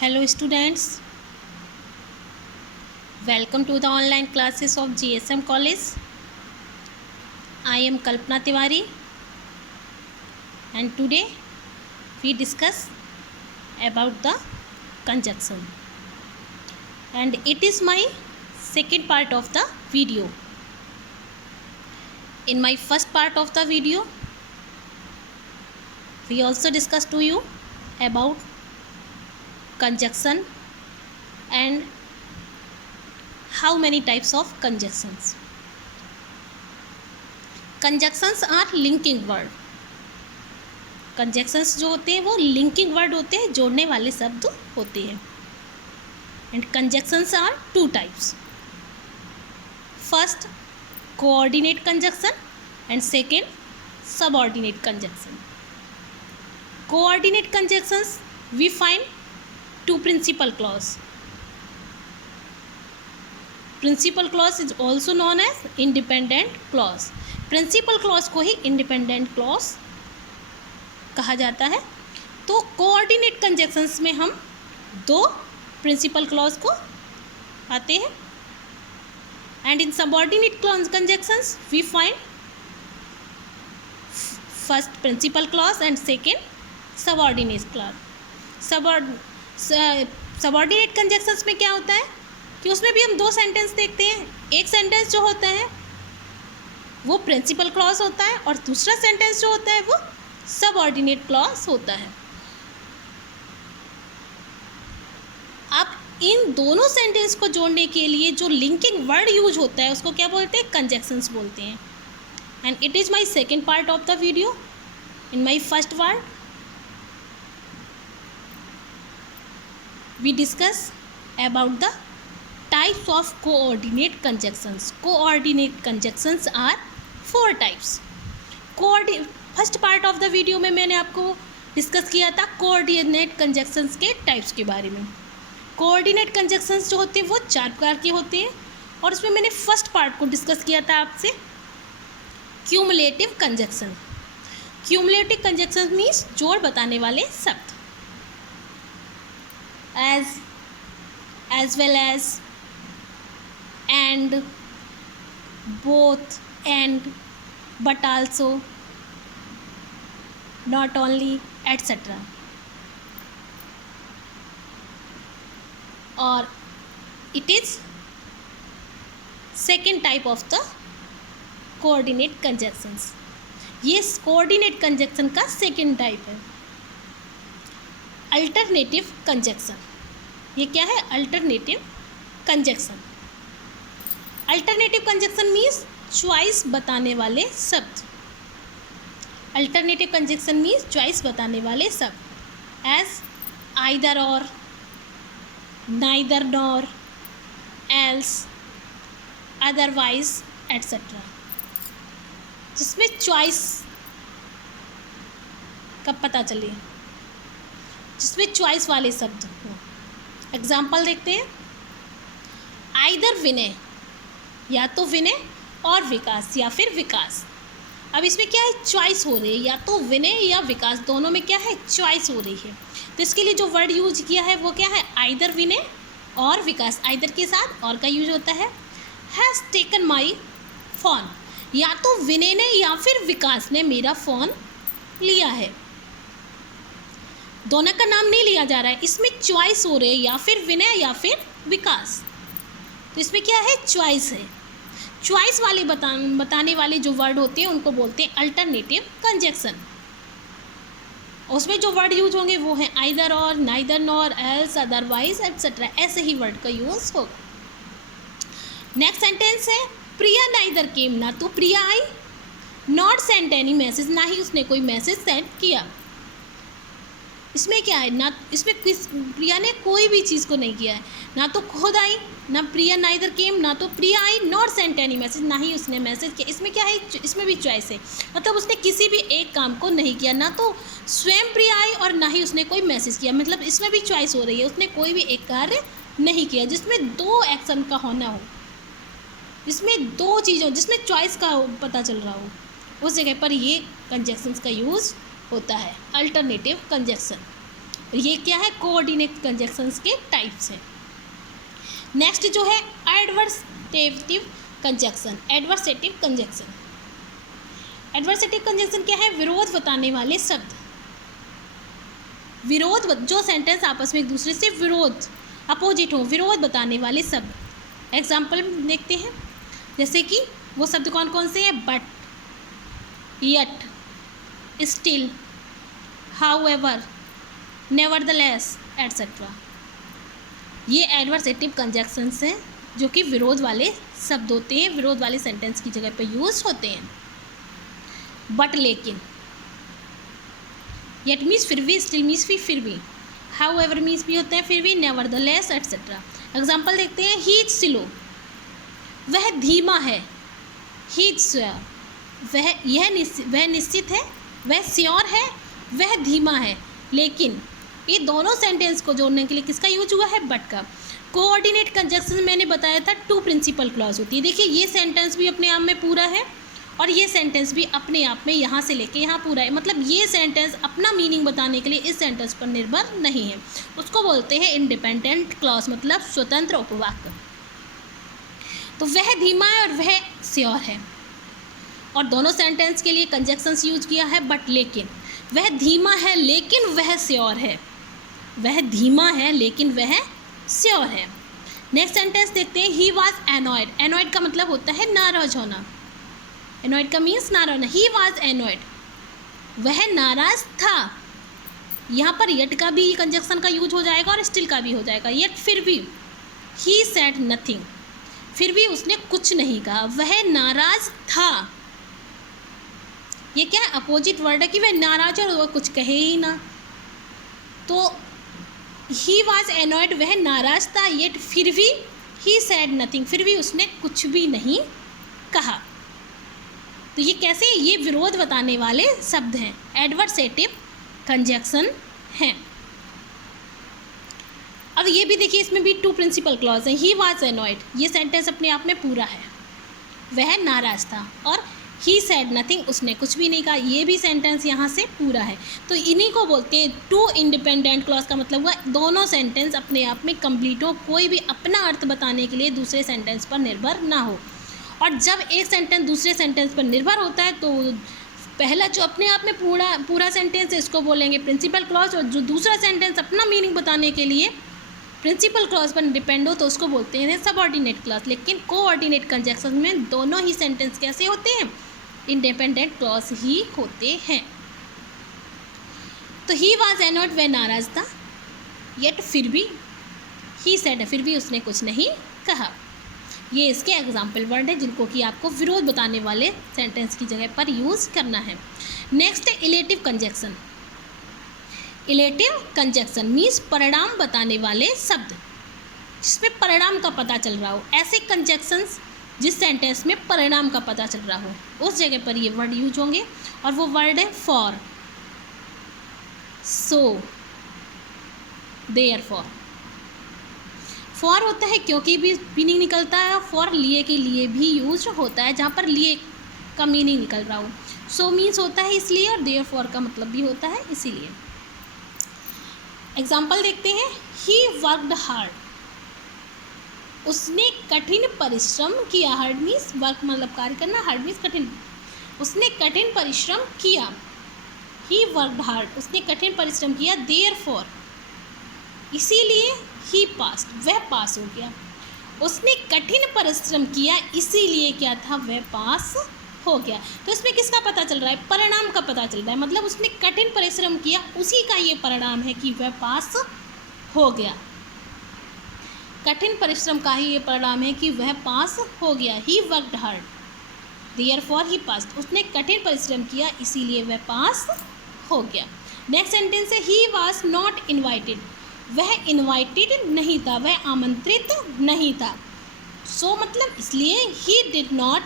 Hello students, welcome to the online classes of GSM College. I am Kalpana Tiwari and today we discuss about the conjunction and it is my second part of the video. In my first part of the video we also discussed to you about conjunction and how many types of conjunctions. Conjunctions are linking word. Conjunctions जो होते हैं वो linking word होते हैं, जोड़ने वाले शब्द होते हैं. And conjunctions are two types. First, coordinate conjunction and second, subordinate conjunction. Coordinate conjunctions we find two principal clause. Principal clause is also known as independent clause. Principal clause को ही independent clause कहा जाता है. तो coordinate conjunctions में हम दो principal clause को आते हैं and in subordinate conjunctions we find first principal clause and second subordinate clause. Subordinate conjunctions में क्या होता है कि उसमें भी हम दो सेंटेंस देखते हैं. एक सेंटेंस जो होता है वो प्रिंसिपल क्लॉज होता है और दूसरा सेंटेंस जो होता है वो सबऑर्डिनेट क्लॉज होता है. अब इन दोनों सेंटेंस को जोड़ने के लिए जो लिंकिंग वर्ड यूज होता है उसको क्या बोलते हैं? कंजक्शंस बोलते हैं. And it is my second part of the video. In my first part we discuss about the types of coordinate conjunctions. Coordinate conjunctions are four types. First part of the video में मैंने आपको discuss किया था coordinate conjunctions के types के बारे में. Coordinate conjunctions जो होते हैं वो चार प्रकार के होते हैं और उसमें मैंने फर्स्ट पार्ट को डिस्कस किया था आपसे cumulative conjunction. Cumulative conjunction means जोड़ बताने वाले शब्द. as well as and, both, and, but also, not only, etc. और it is second type of the coordinate conjunctions. ये coordinate conjunction का second type है. Alternative conjunction. ये क्या है? Alternative conjunction. Alternative conjunction means choice बताने वाले शब्द. अल्टरनेटिव कंजक्शन मीन्स चॉइस बताने वाले शब्द. एज आइदर और, neither nor, else, otherwise etcetera. जिसमें चॉइस का पता चले, जिसमें चॉइस वाले शब्द हो. एग्जाम्पल देखते हैं. आइदर विनय, या तो विनय और विकास या फिर विकास. अब इसमें क्या है? चॉइस हो रही है. या तो विनय या विकास दोनों में क्या है? चॉइस हो रही है. तो इसके लिए जो वर्ड यूज किया है वो क्या है? आइदर विनय और विकास. आइदर के साथ और का यूज होता है. Has taken my phone. या तो विनय ने या फिर विकास ने मेरा फ़ोन लिया है. दोनों का नाम नहीं लिया जा रहा है. इसमें चॉइस हो रही है या फिर विनय या फिर विकास. तो इसमें क्या है? चॉइस है. चॉइस वाले बताने वाले जो वर्ड होते हैं उनको बोलते हैं अल्टरनेटिव कंजक्शन. उसमें जो वर्ड यूज होंगे वो हैं आइदर और, neither nor, else, otherwise etcetera. ऐसे ही वर्ड का यूज होगा. नेक्स्ट सेंटेंस है प्रिया नाइदर केम. ना तो प्रिया आई, नॉट सेंट एनी मैसेज, ना ही उसने कोई मैसेज सेंड किया. इसमें क्या है? ना इसमें प्रिया ने कोई भी चीज़ को नहीं किया है. ना तो खुद आई, ना प्रिया नाइदर केम, ना तो प्रिया आई, नॉट सेंट एनी मैसेज, ना ही उसने मैसेज किया. इसमें क्या है? इसमें भी चॉइस है. मतलब उसने किसी भी एक काम को नहीं किया. ना तो स्वयं प्रिया आई और ना ही उसने कोई मैसेज किया. मतलब इसमें भी चॉइस हो रही है. उसने कोई भी एक कार्य नहीं किया. जिसमें दो एक्शन का होना हो, जिसमें दो चीज़ों, जिसमें चॉइस का पता चल रहा हो, उस जगह पर ये कंजक्शंस का यूज़ होता है. Alternative conjunction. ये क्या है, कोऑर्डिनेट कंजक्शंस के टाइप्स हैं। नेक्स्ट जो है adversative conjunction. Adversative conjunction, adversative conjunction क्या है, विरोध बताने वाले शब्द। विरोध, जो सेंटेंस आपस में एक दूसरे से विरोध, अपोजिट हो, विरोध बताने वाले शब्द। एग्जाम्पल देखते हैं, जैसे कि वो शब्द कौन कौन से हैं, but, yet, still, however, nevertheless etcetera. ये एडवर्सेटिव कंजक्शंस हैं जो कि विरोध वाले शब्द होते हैं, विरोध वाले सेंटेंस की जगह पर यूज होते हैं। बट, लेकिन, येट मीन्स फिर भी, स्टिल मीन्स फिर भी, हाउ एवर मीन्स भी होते हैं फिर भी, नेवरदलेस एटसेट्रा। एग्जाम्पल देखते हैं, ही इज स्लो, वह धीमा है। ही इज श्योर, वह निश्चित है। वह श्योर है, वह धीमा है। लेकिन ये दोनों सेंटेंस को जोड़ने के लिए किसका यूज हुआ है, बट का। कोऑर्डिनेट कंजक्शन मैंने बताया था टू प्रिंसिपल क्लॉज होती है। देखिए ये सेंटेंस भी अपने आप में पूरा है और ये सेंटेंस भी अपने आप में यहाँ से लेके यहाँ पूरा है। मतलब ये सेंटेंस अपना मीनिंग बताने के लिए इस सेंटेंस पर निर्भर नहीं है। उसको बोलते हैं इंडिपेंडेंट क्लॉज, मतलब स्वतंत्र उपवाक्य। तो वह धीमा है और वह श्योर है, और दोनों सेंटेंस के लिए कंजक्शंस यूज किया है बट, लेकिन। वह धीमा है लेकिन वह श्योर है। वह धीमा है लेकिन वह श्योर है। नेक्स्ट सेंटेंस देखते हैं, ही वॉज एनॉयड। एनॉयड का मतलब होता है नाराज होना। एनॉयड का मीन्स नाराज होना। ही वॉज एनॉयड, वह नाराज था। यहाँ पर यट का भी कंजक्शन का यूज हो जाएगा और स्टिल का भी हो जाएगा। यट फिर भी, ही सेड नथिंग, फिर भी उसने कुछ नहीं कहा। वह नाराज था, ये क्या है, अपोजिट वर्ड है कि वह नाराज है और वह कुछ कहे ही ना। तो ही वॉज एनॉयड, वह नाराज था, येट फिर भी, ही सेड नथिंग, फिर भी उसने कुछ भी नहीं कहा। तो ये कैसे, ये विरोध बताने वाले शब्द हैं, एडवर्सेटिव कंजक्शन हैं। अब ये भी देखिए, इसमें भी टू प्रिंसिपल क्लॉज हैं। ही वॉज एनॉयड, ये सेंटेंस अपने आप में पूरा है, वह नाराज था। और ही सेड नथिंग, उसने कुछ भी नहीं कहा, ये भी सेंटेंस यहाँ से पूरा है। तो इन्हीं को बोलते हैं टू इंडिपेंडेंट क्लॉज। का मतलब हुआ दोनों सेंटेंस अपने आप में कंप्लीट हो, कोई भी अपना अर्थ बताने के लिए दूसरे सेंटेंस पर निर्भर ना हो। और जब एक सेंटेंस दूसरे सेंटेंस पर निर्भर होता है तो पहला जो अपने आप में पूरा सेंटेंस है इसको बोलेंगे प्रिंसिपल क्लॉज, और जो दूसरा सेंटेंस अपना मीनिंग बताने के लिए प्रिंसिपल क्लॉज पर डिपेंड हो तो उसको बोलते हैं सबऑर्डिनेट क्लॉज। लेकिन कोऑर्डिनेट कंजक्शन में दोनों ही सेंटेंस कैसे होते हैं, इंडिपेंडेंट क्लॉज ही होते हैं। तो ही वॉज एनॉयड, वह नाराज था, येट फिर भी, ही सेड, फिर भी उसने कुछ नहीं कहा। ये इसके एग्जाम्पल वर्ड है जिनको कि आपको विरोध बताने वाले सेंटेंस की जगह पर यूज़ करना है। नेक्स्ट है illative conjunction. Illative conjunction means परिणाम बताने वाले शब्द, जिसमें परिणाम का पता चल रहा हो। ऐसे कंजक्शंस जिस सेंटेंस में परिणाम का पता चल रहा हो उस जगह पर ये वर्ड यूज होंगे, और वो वर्ड है फॉर, सो, देयरफॉर। फॉर होता है क्योंकि भी मीनिंग निकलता है, फॉर लिए के लिए भी यूज होता है जहाँ पर लिए का मीनिंग निकल रहा हो। सो मीन्स होता है इसलिए, और देयरफॉर का मतलब भी होता है इसीलिए। एग्जाम्पल देखते हैं, ही वर्कड हार्ड, उसने कठिन परिश्रम किया। हार्ड मीन्स वर्क मतलब कार्य करना, हार्ड मीन्स कठिन। उसने कठिन परिश्रम किया। ही वर्कड हार्ड, उसने कठिन परिश्रम किया। देयरफॉर, इसीलिए। ही पास्ड, वह पास हो गया। उसने कठिन परिश्रम किया इसीलिए क्या था, वह पास हो गया। तो इसमें किसका पता चल रहा है, परिणाम का पता चल रहा है। मतलब उसने कठिन परिश्रम किया, उसी का ये परिणाम है कि वह पास हो गया। कठिन परिश्रम का ही ये परिणाम है कि वह पास हो गया। He worked hard, therefore he passed, उसने कठिन परिश्रम किया इसीलिए वह पास हो गया। नेक्स्ट सेंटेंस है, ही वॉज नॉट इन्वाइटेड, वह इन्वाइटेड नहीं था, वह आमंत्रित नहीं था। सो मतलब इसलिए, he did not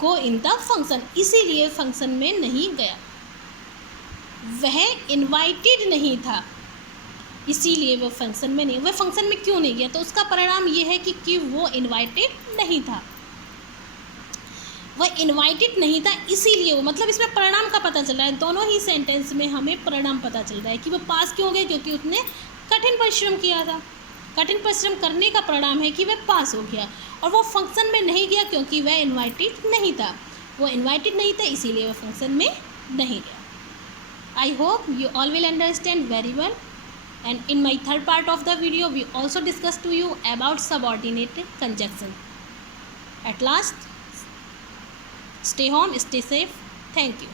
go in the function, इसीलिए फंक्शन में नहीं गया। वह इन्वाइटेड नहीं था इसीलिए वह फंक्शन में नहीं, वह फंक्शन में क्यों नहीं गया, तो उसका परिणाम ये है कि वो इन्वाइटेड नहीं था। वह इनवाइटेड नहीं था इसीलिए वो, मतलब इसमें परिणाम का पता चल रहा है, दोनों ही सेंटेंस में हमें परिणाम पता चल रहा है कि वो पास क्यों हो गए, क्योंकि उसने कठिन परिश्रम किया था। कठिन परिश्रम करने का परिणाम है कि वह पास हो गया। और वो फंक्शन में नहीं गया क्योंकि वह इनवाइटेड नहीं था। वो इनवाइटेड नहीं था इसीलिए वह फंक्शन में नहीं गया। I hope you all will understand very well. And in my third part of the video, we also discussed to you about subordinate conjunction. At last, stay home, stay safe. Thank you.